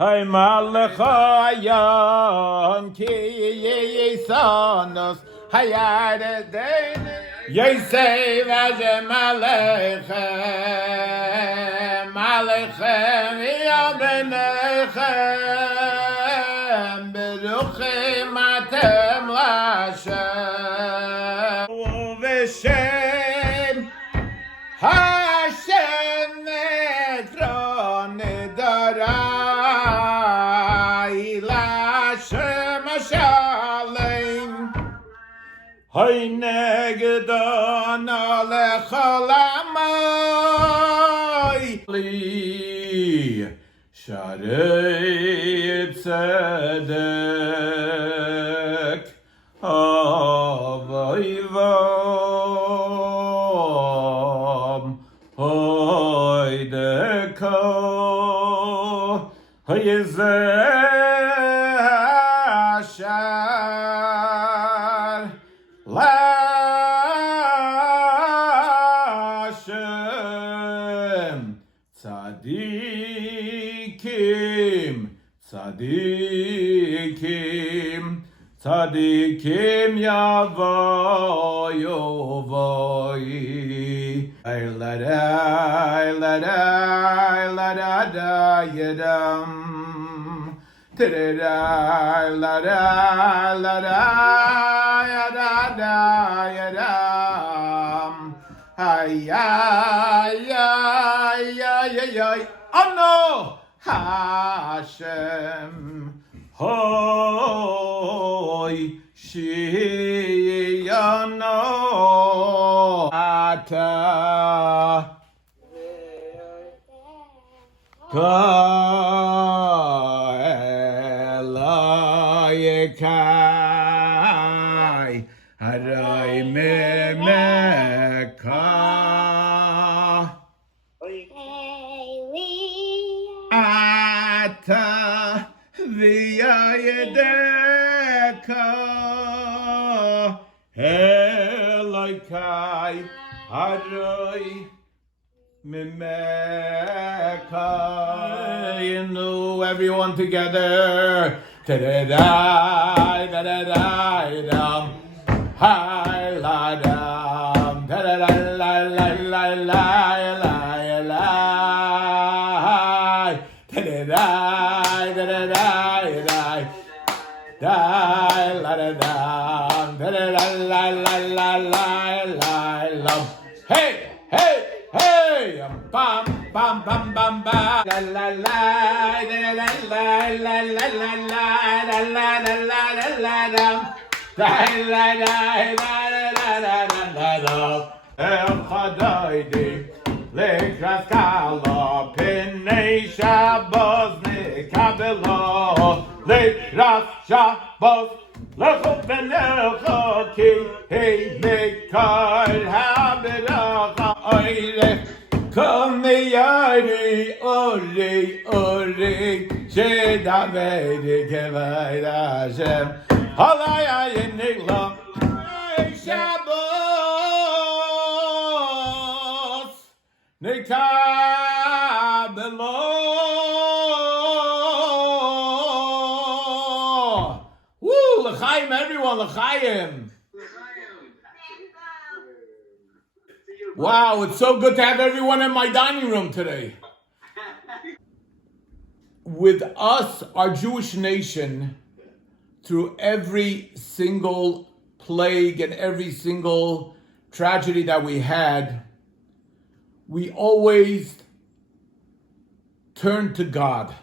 Hay Malachayan ki yesanos hayad dein Yosef as a Malechem Malechem Yabenechem Beruchim Atem Lashem Uveshem Hashem Netron Nedara Hay negdan alechalamay li sharei tzedek avayvam hoydeko hayezeh Tzadikim yavoyu voi. La yedam. Yedam. Ay. Oh no! Hashem. Hoy Shiyano Ata Kaelayekai Harai Memeka Ata V'yayedeka Elokai Haroi Mimeka. You know, everyone together. Ta-da-da, da-da-da-dam. Hi, la-dam. Ta-da-da-la-la-la-la-la-la. Ta-da-da. Hey, bam, bam, bam, bam, bam. La la la, la la la la la la la la la la la la. El Chadaydi, lekras kala, pinei Shabbos nekabelo, lekras Shabbos, lechot v'necha ki hei mekar haberacha oire, kol meyari ori, shedaveri kevayt Hashem, halaya yinikla, Shabbos, nekabelo. L'chaim, everyone, l'chaim. Wow, it's so good to have everyone in my dining room today. With us, our Jewish nation, through every single plague and every single tragedy that we had, we always turned to God.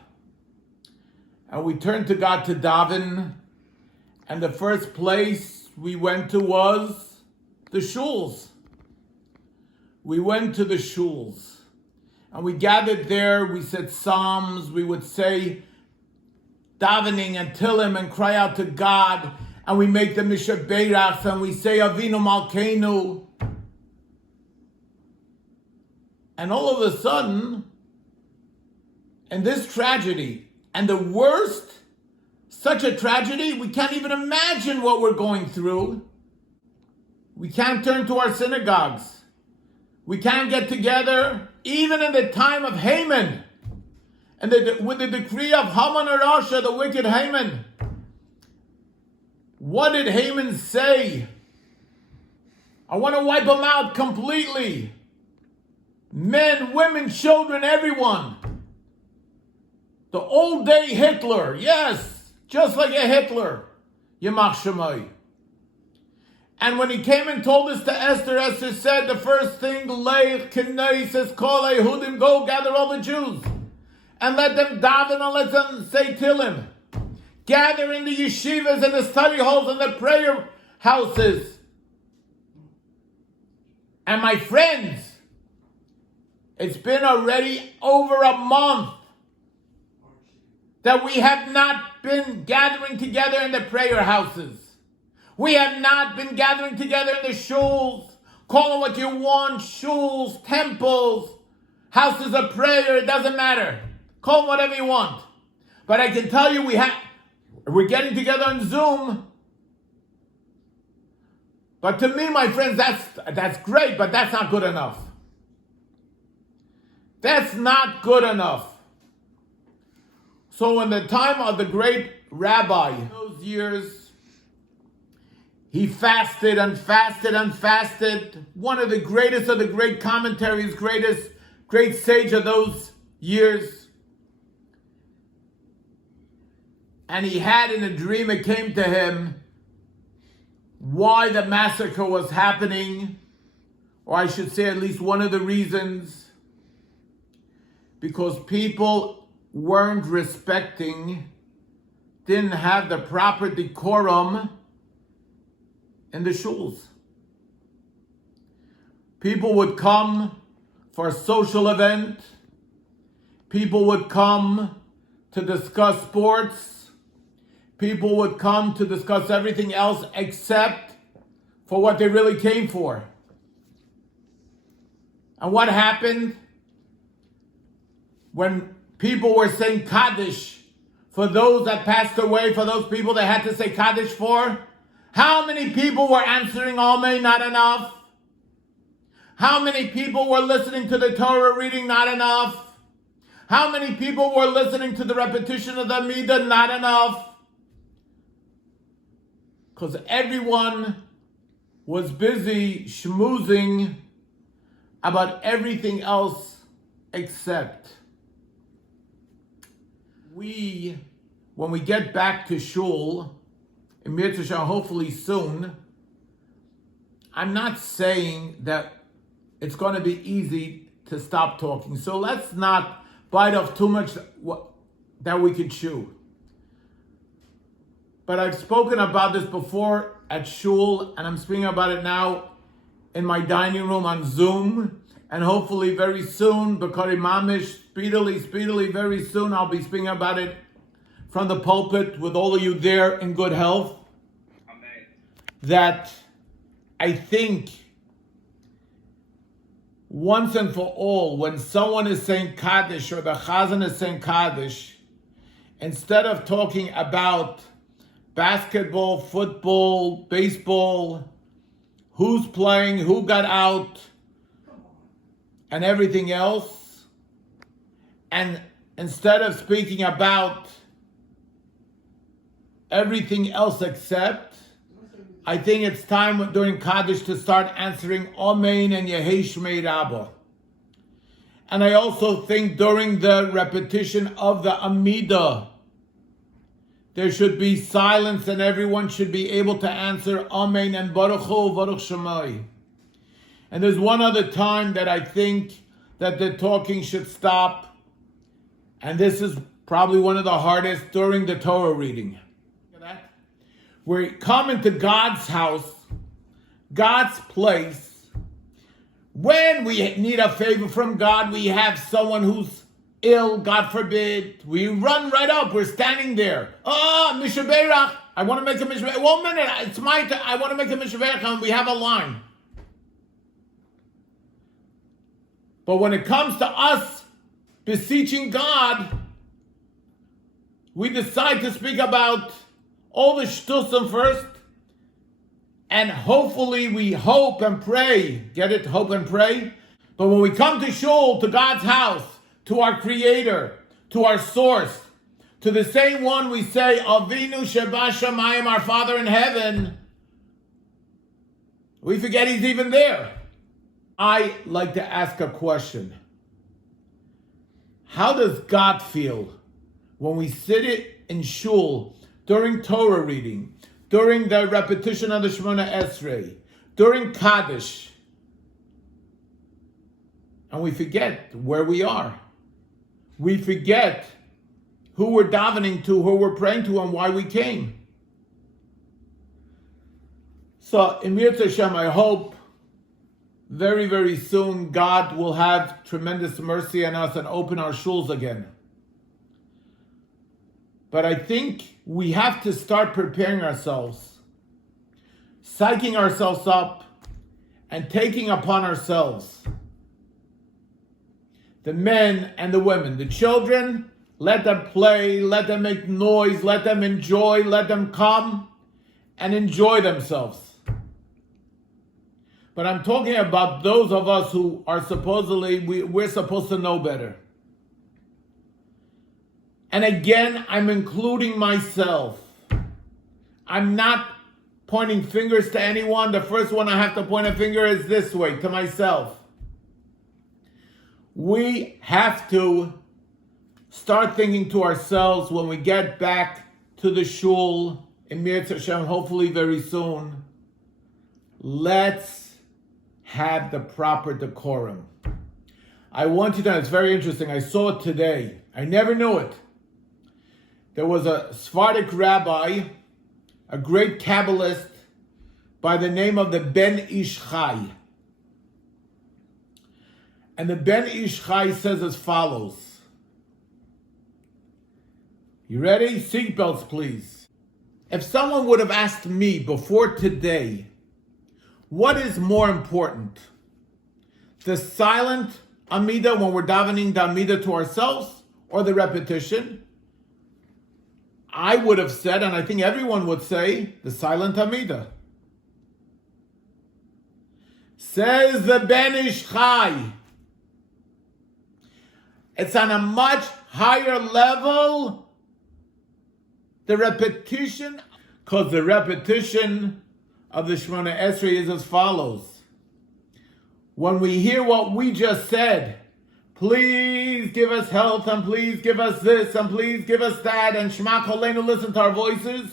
And we turned to God to daven. And the first place we went to was the shuls. We went to the shuls. And we gathered there, we said psalms, we would say davening and tillim and cry out to God. And we make the Misha Beirach and we say Avinu Malkeinu. And all of a sudden, in this tragedy, and the worst, such a tragedy, we can't even imagine what we're going through. We can't turn to our synagogues. We can't get together, even in the time of Haman. And with the decree of Haman and Rosh, the wicked Haman, what did Haman say? I want to wipe them out completely. Men, women, children, everyone. The old day Hitler, yes, just like a Hitler. Yamach Shemai. And when he came and told this to Esther, Esther said the first thing, Leich Kenei says, Kol Yehudim, go gather all the Jews. And let them daven and let them say Tillim. Gather in the yeshivas and the study halls and the prayer houses. And my friends, it's been already over a month that we have not been gathering together in the prayer houses. We have not been gathering together in the shuls. Call them what you want, shuls, temples, houses of prayer, it doesn't matter. Call them whatever you want. But I can tell you we're getting together on Zoom. But to me, my friends, that's great, but that's not good enough. That's not good enough. So in the time of the great Rabbi, those years, he fasted and fasted and fasted. One of the great commentaries, great sage of those years. And he had in a dream, it came to him, why the massacre was happening, or I should say at least one of the reasons, because people weren't respecting, didn't have the proper decorum in the shuls. People would come for a social event. People would come to discuss sports. People would come to discuss everything else except for what they really came for. And what happened? When people were saying Kaddish for those that passed away, for those people that had to say Kaddish for, how many people were answering Amen? Not enough. How many people were listening to the Torah reading? Not enough. How many people were listening to the repetition of the Midah? Not enough. Because everyone was busy schmoozing about everything else except. When we get back to shul, in Mitzvah, hopefully soon, I'm not saying that it's going to be easy to stop talking. So let's not bite off too much that we could chew. But I've spoken about this before at shul, and I'm speaking about it now in my dining room on Zoom, and hopefully very soon, B'Kari Mamish, speedily, very soon, I'll be speaking about it from the pulpit with all of you there in good health. Amen. That I think once and for all, when someone is saying Kaddish or the Chazan is saying Kaddish, instead of talking about basketball, football, baseball, who's playing, who got out, and everything else, and instead of speaking about everything else except, I think it's time during Kaddish to start answering Amen and Yehei Shmei Rabbah. And I also think during the repetition of the Amidah, there should be silence and everyone should be able to answer Amen and Baruch Hu, Baruch Shemai. And there's one other time that I think that the talking should stop. And this is probably one of the hardest during the Torah reading. We come into God's house, God's place. When we need a favor from God, we have someone who's ill, God forbid. We run right up. We're standing there. Oh, Mishaberach. I want to make a Mishaberach. 1 minute. It's my turn. I want to make a Mishaberach, and we have a line. But when it comes to us beseeching God, we decide to speak about all the shtusim first, and hopefully we hope and pray. Get it? Hope and pray. But when we come to shul, to God's house, to our Creator, to our source, to the same one we say, Avinu Sheba Shamayim, our Father in heaven, we forget he's even there. I like to ask a question. How does God feel when we sit in shul during Torah reading, during the repetition of the Shemona Esrei, during Chodesh, and we forget where we are? We forget who we're davening to, who we're praying to, and why we came. So, in Yirtzeh Hashem, I hope very, very soon God will have tremendous mercy on us and open our shuls again. But I think we have to start preparing ourselves, psyching ourselves up, and taking upon ourselves, the men and the women, the children, let them play, let them make noise, let them enjoy, let them come and enjoy themselves. But I'm talking about those of us who are supposedly, we're supposed to know better. And again, I'm including myself. I'm not pointing fingers to anyone. The first one I have to point a finger is this way, to myself. We have to start thinking to ourselves when we get back to the shul in Yirtzeh Hashem, hopefully very soon. Let's have the proper decorum. I want you to know, it's very interesting. I saw it today. I never knew it. There was a Sephardic rabbi, a great Kabbalist, by the name of the Ben Ish Chai. And the Ben Ish Chai says as follows. You ready? Seatbelts, please. If someone would have asked me before today, what is more important? The silent Amida when we're davening the Amida to ourselves, or the repetition? I would have said, and I think everyone would say, the silent Amida. Says the Ben Ish Chai. It's on a much higher level, the repetition, because the repetition of the Shemona Esrei is as follows. When we hear what we just said, please give us health, and please give us this, and please give us that, and Shema Kolenu, listen to our voices,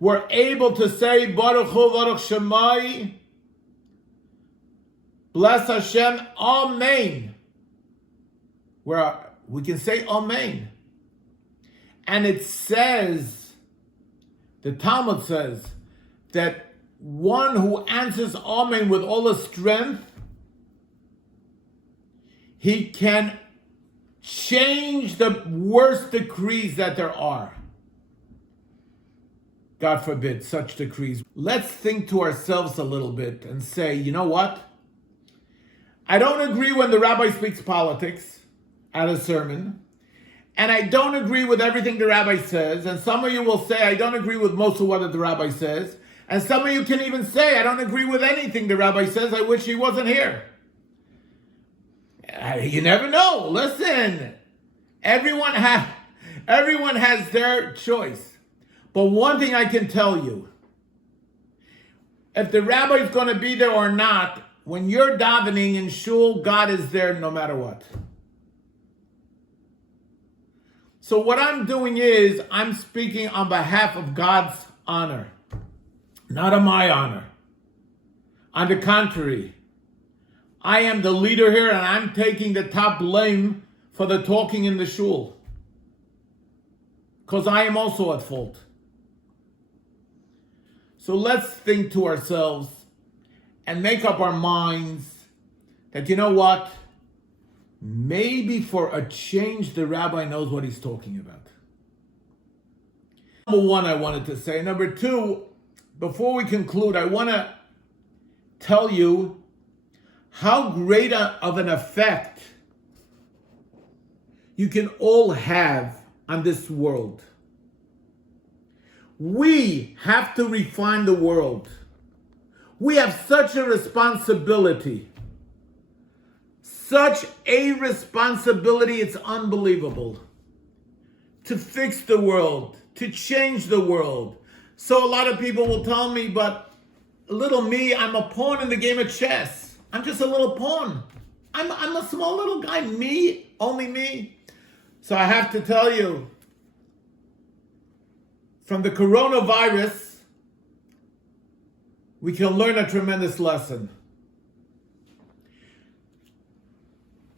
we're able to say, Baruch Hu, Baruch Shemai, bless Hashem, Amen. We can say Amen. And it says, the Talmud says, that one who answers Amen with all his strength, he can change the worst decrees that there are. God forbid such decrees. Let's think to ourselves a little bit and say, you know what? I don't agree when the rabbi speaks politics at a sermon. And I don't agree with everything the rabbi says. And some of you will say, I don't agree with most of what the rabbi says. And some of you can even say, I don't agree with anything the rabbi says. I wish he wasn't here. You never know. Listen, everyone has their choice. But one thing I can tell you, if the rabbi is going to be there or not, when you're davening in shul, God is there no matter what. So what I'm doing is, I'm speaking on behalf of God's honor, not on my honor. On the contrary, I am the leader here and I'm taking the top blame for the talking in the shul. Because I am also at fault. So let's think to ourselves and make up our minds that, you know what? Maybe for a change, the rabbi knows what he's talking about. Number one, I wanted to say. Number two, before we conclude, I want to tell you how great of an effect you can all have on this world. We have to refine the world. We have such a responsibility. such a responsibility, it's unbelievable. To fix the world, to change the world. So a lot of people will tell me, but little me, I'm a pawn in the game of chess. I'm just a little pawn. I'm a small little guy, me, only me. So I have to tell you, from the coronavirus, we can learn a tremendous lesson.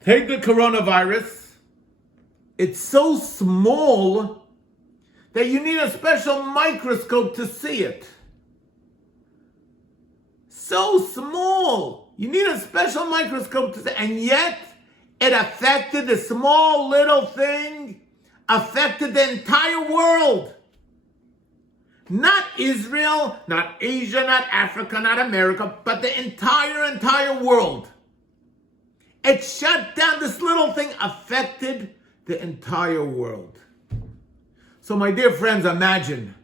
Take the coronavirus. It's so small that you need a special microscope to see it. So small. You need a special microscope to see, and yet it affected the small little thing, affected the entire world. Not Israel, not Asia, not Africa, not America, but the entire world. It shut down. This little thing affected the entire world. So my dear friends, imagine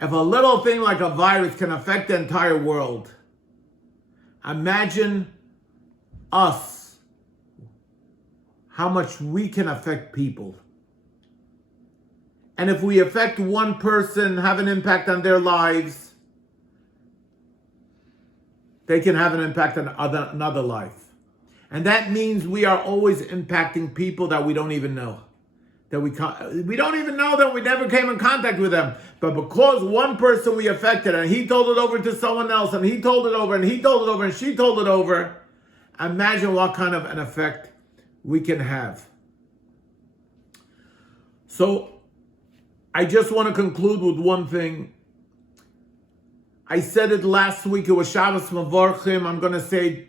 if a little thing like a virus can affect the entire world. Imagine us, how much we can affect people. And if we affect one person, have an impact on their lives, they can have an impact on another life. And that means we are always impacting people that we don't even know. That we don't even know that we never came in contact with them. But because one person we affected and he told it over to someone else and he told it over and he told it over and she told it over, imagine what kind of an effect we can have. So I just want to conclude with one thing. I said it last week, it was Shabbos Mavorchim. I'm going to say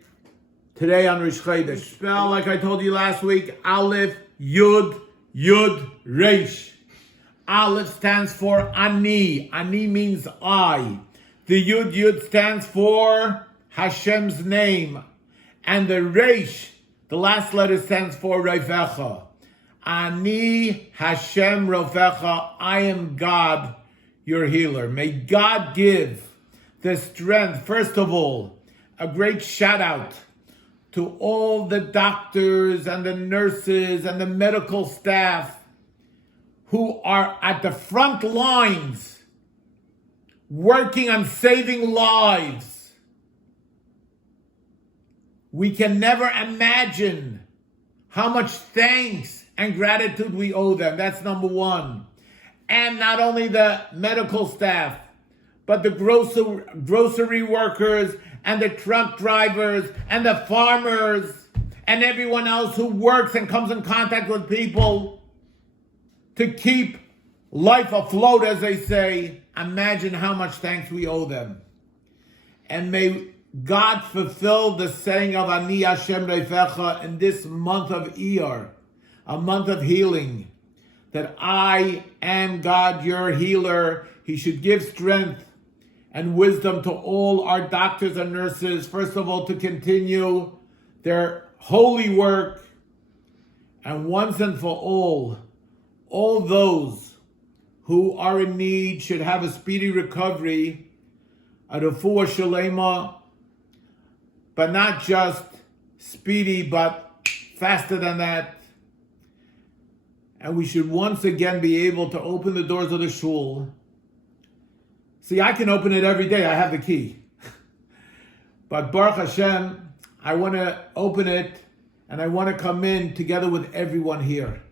today on Rosh Chodesh. Spell, like I told you last week, Aleph, Yud, Yud, Reish. Aleph stands for Ani. Ani means I. The Yud stands for Hashem's name. And the Reish, the last letter, stands for Rofecha. Ani Hashem Rofecha. I am God, your healer. May God give the strength. First of all, a great shout out to all the doctors and the nurses and the medical staff who are at the front lines working on saving lives. We can never imagine how much thanks and gratitude we owe them. That's number one. And not only the medical staff, but the grocery workers and the truck drivers and the farmers and everyone else who works and comes in contact with people to keep life afloat, as they say. Imagine how much thanks we owe them. And may God fulfill the saying of Ani Hashem Rofecha in this month of Iyar, a month of healing, that I am God, your healer. He should give strength and wisdom to all our doctors and nurses, first of all, to continue their holy work, and once and for all those who are in need should have a speedy recovery, a refuah shalema, but not just speedy, but faster than that. And we should once again be able to open the doors of the shul. See, I can open it every day. I have the key. But Baruch Hashem, I want to open it and I want to come in together with everyone here.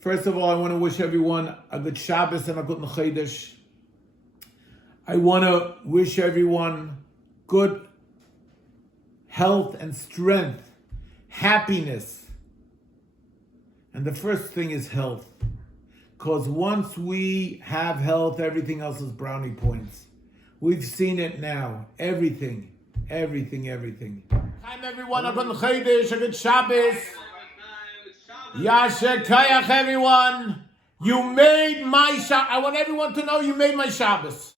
First of all, I want to wish everyone a good Shabbos and a good Chodesh. I want to wish everyone good health and strength, happiness. And the first thing is health. Because once we have health, everything else is brownie points. We've seen it now. Everything. Time everyone, a good Chodesh, a good Shabbos. Yasher Kayach, everyone. You made my Shabbos. I want everyone to know you made my Shabbos.